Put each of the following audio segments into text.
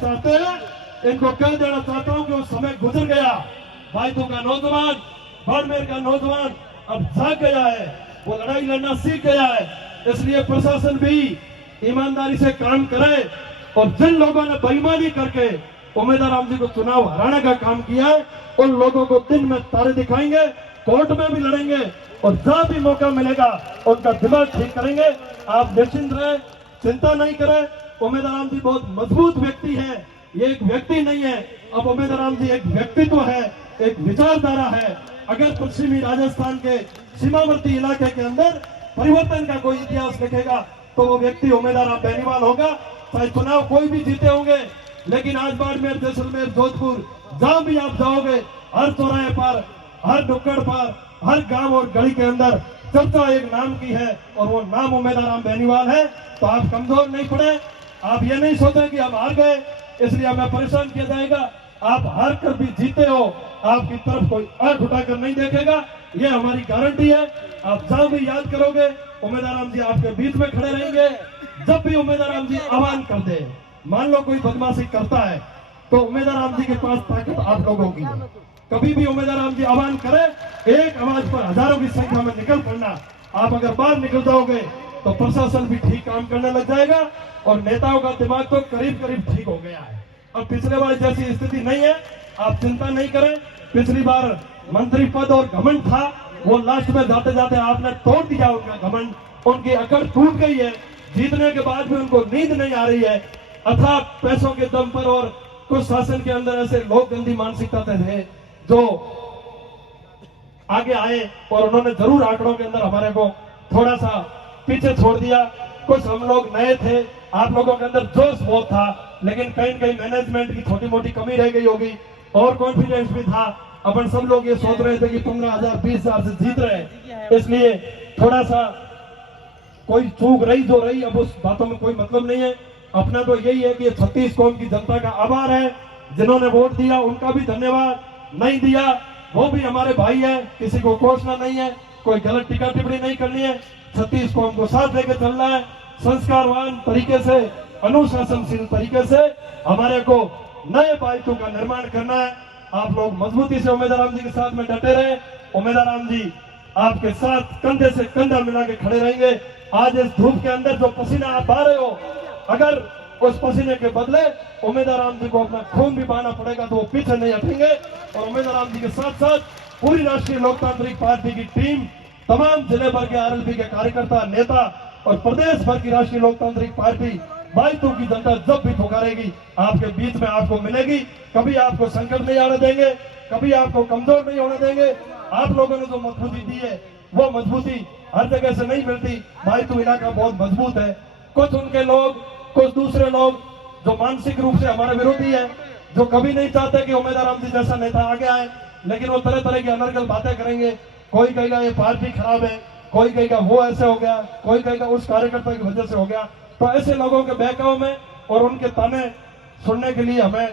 चाहते हैं, इनको कह देना चाहता हूं कि वो समय गुजर गया। भाईतू का नौजवान, बाड़मेर का नौजवान अब जाग गया है, वो लड़ाई लड़ना सीख गया है। इसलिए प्रशासन भी ईमानदारी से काम करे और जिन लोगों ने बेईमानी करके उमेदवार राम जी को चुनाव हराने का काम किया है, उन लोगों को दिन में तारे दिखाएंगे, कोर्ट में भी लड़ेंगे और जहां भी मौका मिलेगा उनका दिमाग ठीक करेंगे। आप निश्चिंत रहे, चिंता नहीं करें। उमेदवार राम जी बहुत मजबूत व्यक्ति है, ये एक व्यक्ति नहीं है। अब उमेदवार राम जी एक व्यक्तित्व है, एक विचारधारा है। अगर पश्चिमी राजस्थान के सीमावर्ती इलाके के अंदर परिवर्तन का कोई इतिहास लिखेगा तो वो व्यक्ति उमेदवार राम बेनीवाल होगा। चाहे चुनाव कोई भी जीते होंगे, लेकिन आज बाड़मेर, जैसलमेर, जोधपुर जहां भी आप जाओगे, हर चौराहे पर, हर नुक्कड़ पर, हर गांव और गली के अंदर चर्चा एक नाम की है और वो नाम उमेदवार राम बेनीवाल है। तो आप कमजोर नहीं पड़े, आप ये नहीं सोचे कि हम हार गए इसलिए हमें परेशान किया जाएगा। आप हार कर भी जीते हो, आपकी तरफ कोई आंख उठाकर नहीं देखेगा, ये हमारी गारंटी है। आप जहां भी याद करोगे उमेदवार राम जी आपके बीच में खड़े रहेंगे। जब भी उमेदवार राम जी आह्वान कर दे, मान लो कोई बदमाशी करता है तो उमेदवार राम जी के पास ताकत आप लोगों की है। कभी भी उमेदवार राम जी आह्वान करे, एक आवाज पर हजारों की संख्या में निकल पड़ना। आप अगर बाहर निकल जाओगे तो प्रशासन भी ठीक काम करने लग जाएगा और नेताओं का दिमाग तो करीब करीब ठीक हो गया है। अब पिछले बार जैसी स्थिति नहीं है, आप चिंता नहीं करें। पिछली बार मंत्री पद और घमंड था, वो लास्ट में जाते जाते आपने तोड़ दिया उनका घमंड, उनकी अकड़ टूट गई है। जीतने के बाद भी उनको नींद नहीं आ रही है। अथाह पैसों के दम पर और कुछ शासन के अंदर ऐसे लोग गंदी मानसिकता थे जो आगे आए और उन्होंने जरूर आंकड़ों के अंदर हमारे को थोड़ा सा पीछे छोड़ दिया। कुछ हम लोग नए थे, आप लोगों के अंदर जोश बहुत था, लेकिन कहीं न कहीं मैनेजमेंट की छोटी मोटी कमी रह गई होगी और कॉन्फिडेंस भी था। अपन सब लोग ये सोच रहे थे कि 15,000 20,000 से जीत रहे हैं, इसलिए थोड़ा सा कोई चूक रही जो रही, अब उस बातों में कोई मतलब नहीं है। अपना तो यही है कि 36 कौम की जनता का आभार है, जिन्होंने वोट दिया उनका भी धन्यवाद, नहीं दिया वो भी हमारे भाई है, किसी को कोसना नहीं है, कोई गलत टीका टिप्पणी नहीं करनी है। 36 कौम को साथ लेकर चलना है, संस्कारवान तरीके से, अनुशासनशील तरीके से हमारे को नए बाइतों का निर्माण करना है। आप लोग मजबूती से उमेदवार राम जी के साथ में डटे रहे। उमेदवार राम जी आपके साथ कंधे से कंधा मिला के खड़े रहेंगे। आज इस धूप के अंदर जो पसीना आप बहा रहे हो, अगर उस पसीने के बदले उमेदवार राम जी को अपना खून भी बहाना पड़ेगा तो वो पीछे नहीं हटेंगे। और उमेदवार राम जी के साथ साथ पूरी राष्ट्रीय लोकतांत्रिक पार्टी की टीम, तमाम जिले भर के आरएलपी के कार्यकर्ता, नेता और प्रदेश भर की राष्ट्रीय लोकतांत्रिक पार्टी बाइतू की जनता जब भी पुकारेगी आपके बीच में आपको मिलेगी। कभी आपको संकट नहीं आने देंगे, कभी आपको कमजोर नहीं होने देंगे। आप लोगों ने जो मजबूती दी है वो मजबूती हर जगह से नहीं मिलती। बाइतू इलाका बहुत मजबूत है। कुछ उनके लोग, कुछ दूसरे लोग जो मानसिक रूप से हमारे विरोधी है, जो कभी नहीं चाहते कि उमेदवार राम जी जैसा नेता आगे आए, लेकिन वो तरह तरह की अनर्गल बातें करेंगे। कोई कहेगा ये पार्टी खराब है, कोई कहेगा वो ऐसे हो गया, कोई कहेगा उस कार्यकर्ता की वजह से हो गया। तो ऐसे लोगों के बहकाव में और उनके ताने सुनने के लिए हमें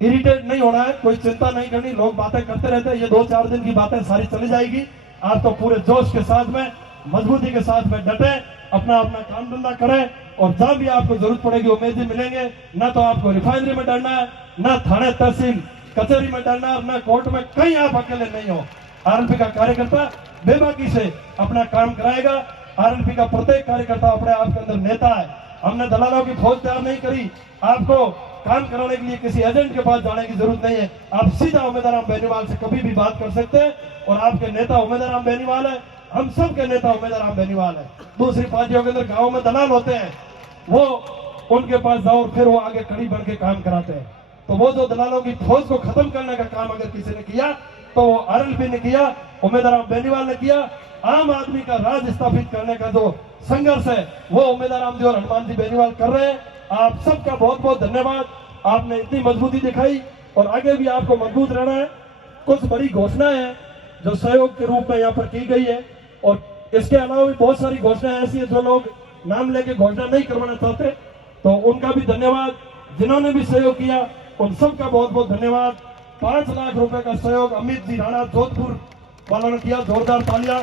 इरिटेट नहीं होना है, कोई चिंता नहीं करनी। लोग बातें करते रहते हैं, ये 2-4 दिन की बातें सारी चली जाएगी। आप तो पूरे जोश के साथ में, मजबूती के साथ में डटे, अपना अपना काम धंधा करें और जहां भी आपको जरूरत पड़ेगी उम्मीद मिलेंगे। ना तो आपको रिफाइनरी में डरना है, ना थाने तहसील कचहरी में डरना है, ना कोर्ट में, कहीं आप अकेले नहीं हो। आरएलपी का कार्यकर्ता बेबाकी से अपना काम कराएगा। आरएलपी का प्रत्येक कार्यकर्ता अपने आप के अंदर नेता है। हमने दलालों की फौज तैयार नहीं करी। आपको काम कराने के लिए किसी एजेंट के पास जाने की जरूरत नहीं है। आप सीधा उमेदवार राम बेनीवाल से कभी भी बात कर सकते हैं और आपके नेता उमेदवार राम बेनीवाल है, हम सब के नेता उमेदवार राम बेनीवाल है। दूसरी पार्टियों के अंदर गाँव में दलाल होते हैं, वो उनके पास जाओ और फिर वो आगे कड़ी बढ़ के काम कराते हैं। तो वो जो दलालों की फौज को खत्म करने का काम अगर किसी ने किया तो वो आरएलपी ने किया, उमेदवार राम बेनीवाल ने किया। आम आदमी का राज स्थापित करने का जो संघर्ष है वो उमेदवार राम जी और हनुमान जी बेनीवाल कर रहे हैं। आप सबका बहुत बहुत धन्यवाद। आपने इतनी मजबूती दिखाई और आगे भी आपको मजबूत रहना है। कुछ बड़ी घोषणाएं हैं जो सहयोग के रूप में यहाँ पर की गई है और इसके अलावा भी बहुत सारी घोषणाएं ऐसी है जो लोग नाम लेके घोषणा नहीं करवाना चाहते, तो उनका भी धन्यवाद। जिन्होंने भी सहयोग किया उन सबका बहुत बहुत धन्यवाद। 5 लाख रुपए का सहयोग अमित जी राणा जोधपुर वालों ने किया, जोरदार तालियां।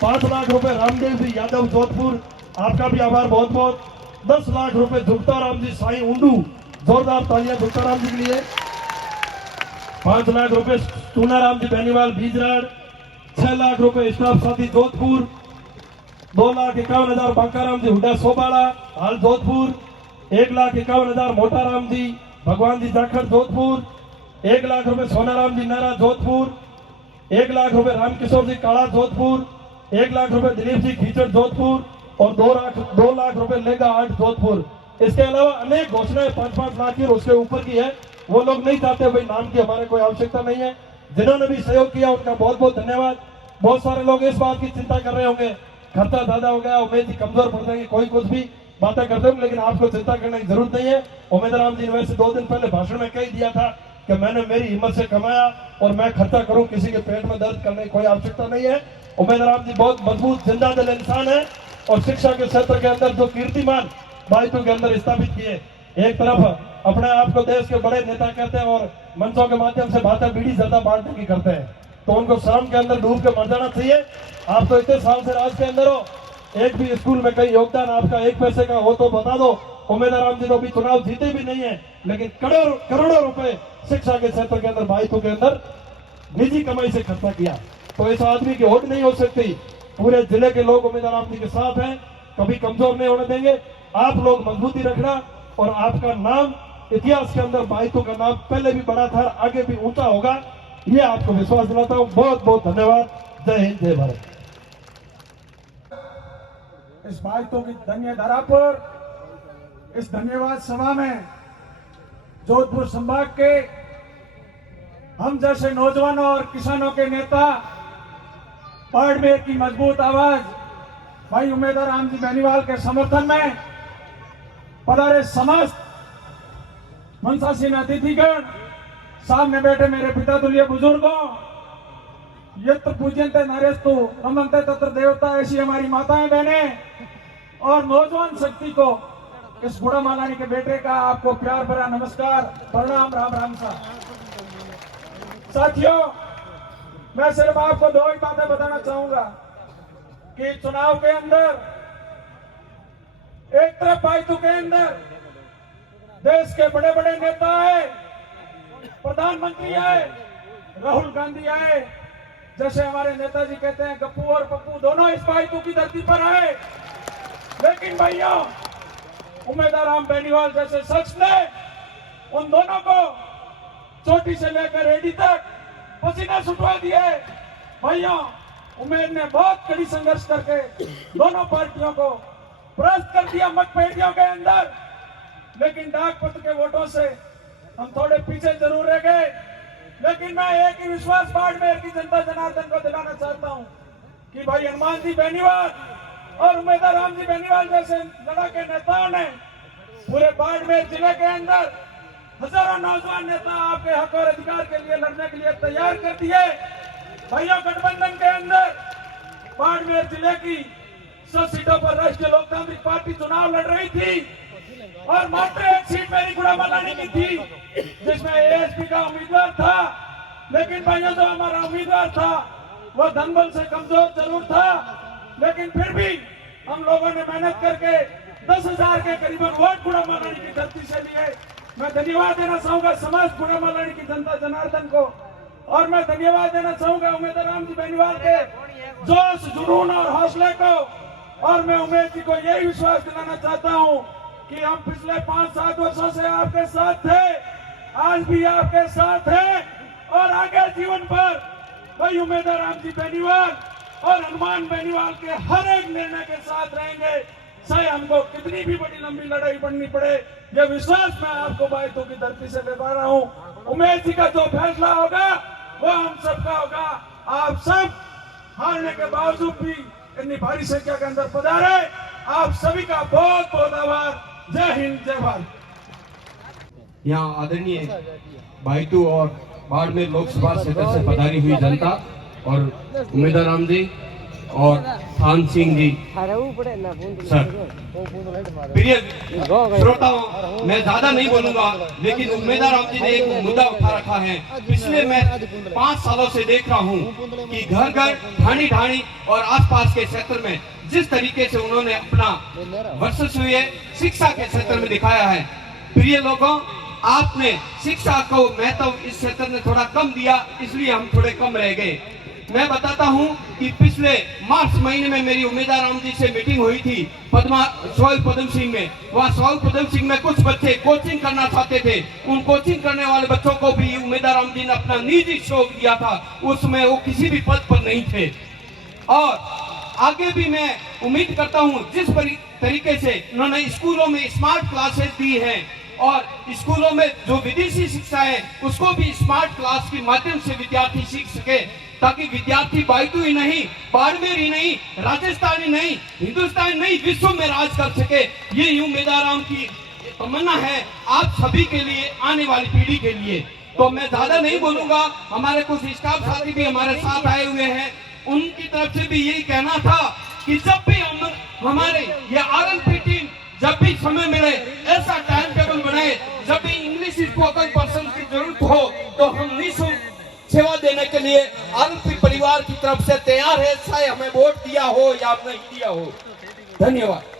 5 लाख रुपए रामदेव जी यादव जोधपुर, आपका भी आभार बहुत बहुत। 10 लाख रुपए जुगताराम जी साई उंडू, जोरदार तालियां जुगताराम जी के लिए। 5 लाख रुपए टूनाराम जी बेनीवाल बीजराड़, 6 लाख रुपए स्टाफ साथी जोधपुर, 2,51,000 बांकाराम जी हुड्डा सोबाड़ा हाल जोधपुर, 1,51,000 मोटाराम जी भगवान जी जाखड़ जोधपुर, 1 लाख रुपए सोनाराम जी नारा जोधपुर, 1 लाख रुपए रामकिशोर जी काला जोधपुर, 1 लाख रुपए दिलीप जी खीचड़ जोधपुर और 2 लाख रुपए लेगा 8 जोधपुर। इसके अलावा अनेक घोषणाएं 5-5 लाख की और उसके ऊपर की है। वो लोग नहीं चाहते भाई नाम की हमारे कोई आवश्यकता नहीं है। जिन्होंने भी सहयोग किया उनका बहुत बहुत धन्यवाद। बहुत सारे लोग इस बात की चिंता कर रहे होंगे खर्चा ज्यादा हो गया, उम्मीद कमजोर पड़ जाएगी, कोई कुछ भी बातें करते होंगे, लेकिन आपको चिंता करने की जरूरत नहीं है। उम्मीदराम जी ने वैसे 2 दिन पहले भाषण में कह दिया था कि मैंने मेरी हिम्मत से कमाया और मैं खर्चा करूं, किसी के पेट में दर्द करने की कोई आवश्यकता नहीं है। उम्मीदराम जी बहुत मजबूत जिंदा दिल इंसान है और शिक्षा के क्षेत्र के अंदर जो कीर्तिमान बाइतू के अंदर स्थापित किए, एक तरफ अपने आप को देश के बड़े नेता कहते हैं और मंचों के माध्यम से बातें बीड़ी ज्यादा बांटने की करते हैं, तो उनको शाम के अंदर डूब के मर जाना चाहिए। आप तो इतने साल से राज के अंदर हो, एक भी स्कूल में कहीं योगदान आपका 1 पैसे का हो तो बता दो। उम्मीदराम जी तो भी चुनाव जीते भी नहीं है, लेकिन करोड़ों रुपए शिक्षा के क्षेत्र के अंदर बाइतू के अंदर निजी कमाई से खर्चा किया, तो इस आदमी की होड़ नहीं हो सकती। पूरे जिले के लोग उम्मीदराम जी के साथ हैं, कभी कमजोर नहीं होने देंगे। आप लोग मजबूती रखना और आपका नाम इतिहास के अंदर बाइतू का नाम पहले भी बड़ा था, आगे भी ऊंचा होगा, ये आपको विश्वास दिलाता हूँ। बहुत बहुत धन्यवाद। जय हिंद, जय भारत। इस बाइतू की धन्य धरा पर इस धन्यवाद सभा में जोधपुर संभाग के हम जैसे नौजवानों और किसानों के नेता, बाड़मेर की मजबूत आवाज भाई उम्मीदराम जी बेनीवाल के समर्थन में पधारे समस्त मनसासीन अतिथिगण, सामने बैठे मेरे पिता तुल्य बुजुर्गों, यत्र पूज्यन्ते नरेस्तु रमन्ते तत्र देवता, ऐसी हमारी माताएं बहनें और नौजवान शक्ति को इस गुड़ा मालानी के बेटे का आपको प्यार भरा नमस्कार, प्रणाम, राम राम सा। साथियों, मैं सिर्फ आपको 2 ही बातें बताना चाहूंगा कि चुनाव के अंदर एक तरफ बाइतू के अंदर देश के बड़े बड़े नेता आए, प्रधानमंत्री आए, राहुल गांधी आए, जैसे हमारे नेताजी कहते हैं गप्पू और पप्पू दोनों इस बाइतू की धरती पर आए, लेकिन भैया उम्मीदराम बेनीवाल जैसे शख्स ने उन दोनों को चोटी से लेकर एडी तक पसीना छुटवा दिए। भैया उम्मीद ने बहुत कड़ी संघर्ष करके दोनों पार्टियों को परास्त कर दिया मतपेटियों के अंदर, लेकिन डाक पत्र के वोटों से हम थोड़े पीछे जरूर रह गए। लेकिन मैं एक ही विश्वास बाड़मेर की जनता जनार्दन को दिलाना चाहता हूं कि भाई हनुमान जी बेनीवाल और उम्मीदराम जी बेनीवाल जैसे लड़ाके नेताओं ने पूरे बाड़मेर जिले के अंदर हजारों नौजवान नेता आपके हक और अधिकार के लिए लड़ने के लिए तैयार कर दिए। भाइयों, गठबंधन के अंदर बाड़मेर जिले की 100 सीटों पर राष्ट्रीय लोकतांत्रिक पार्टी चुनाव लड़ रही थी और मात्र एक सीट मेरी गुड़ा मालानी की थी जिसमें एएसपी का उम्मीदवार था। लेकिन भाइयों, जो हमारा उम्मीदवार था वो धनबल से कमजोर जरूर था, लेकिन फिर भी हम लोगों ने मेहनत करके 10,000 के करीबन वोट गुड़ा मालानी की धरती से लिए। मैं धन्यवाद देना चाहूंगा समाज गुड़ा मालानी की जनता जनार्दन को, और मैं धन्यवाद देना चाहूंगा उम्मीदराम जी बेनीवाल के जोश, जुनून और हौसले को। और मैं उम्मीद जी को यही विश्वास दिलाना चाहता हूं कि हम पिछले 5-7 वर्षों से आपके साथ थे, आज भी आपके साथ हैं और आगे जीवन पर वही उम्मीदराम जी बेनीवाल और हनुमान बेनीवाल के हर एक निर्णय के साथ रहेंगे, चाहे हमको कितनी भी बड़ी लंबी लड़ाई बढ़नी पड़े। यह विश्वास मैं आपको बाइतू की धरती से दे पा रहा हूं। उम्मीद जी का जो फैसला होगा वो हम सबका होगा। आप सब हारने के बावजूद भी इतनी भारी संख्या के अंदर पधारे, आप सभी का बहुत बहुत आभार। जय हिंद, जय भारत। यहाँ आदरणीय बाइतू और बाड़मेर लोकसभा क्षेत्र से पधारी हुई जनता और उम्मीदराम जी और थान सिंह जी सर, प्रिय श्रोताओं, मैं ज्यादा नहीं बोलूंगा, लेकिन उम्मीदराम जी ने एक मुद्दा उठा रखा है। पिछले मैं 5 सालों से देख रहा हूं कि घर घर, ढाणी ढाणी और आसपास के क्षेत्र में जिस तरीके से उन्होंने अपना वर्चस्व शिक्षा के क्षेत्र में दिखाया है। प्रिय लोगों, आपने शिक्षा को महत्व इस क्षेत्र में थोड़ा कम दिया, इसलिए हम थोड़े कम रह गए। मैं बताता हूं कि पिछले मार्च महीने में मेरी उमेदा राम जी से मीटिंग हुई थी सोहेल पदम सिंह में। वहाँ सोहेल पदम सिंह में कुछ बच्चे कोचिंग करना चाहते थे। उन कोचिंग करने वाले बच्चों को भी उमेदा राम जी ने अपना निजी सहयोग दिया था। उस समय वो किसी भी पद पर नहीं थे। और आगे भी मैं उम्मीद करता हूं जिस तरीके से उन्होंने स्कूलों में स्मार्ट क्लासेस दी हैं और स्कूलों में जो विदेशी शिक्षा है उसको भी स्मार्ट क्लास के माध्यम से विद्यार्थी सीख सके, ताकि विद्यार्थी बायतू ही नहीं, बाड़मेर ही नहीं, राजस्थान ही नहीं, हिंदुस्तान नहीं, विश्व में राज कर सके। ये उमेदा राम की तमन्ना है आप सभी के लिए, आने वाली पीढ़ी के लिए। तो मैं ज्यादा नहीं बोलूंगा, हमारे कुछ स्टाफ साथी भी हमारे साथ आए हुए हैं, उनकी तरफ से भी यही कहना था कि जब भी हमारे ये RLP टीम जब भी समय मिले ऐसा टाइम टेबल बनाए, जब भी इंग्लिश स्पोकन पर्सन की जरूरत हो तो हम निःशुल्क सेवा देने के लिए RLP परिवार की तरफ से तैयार है, चाहे हमें वोट दिया हो या नहीं दिया हो। धन्यवाद।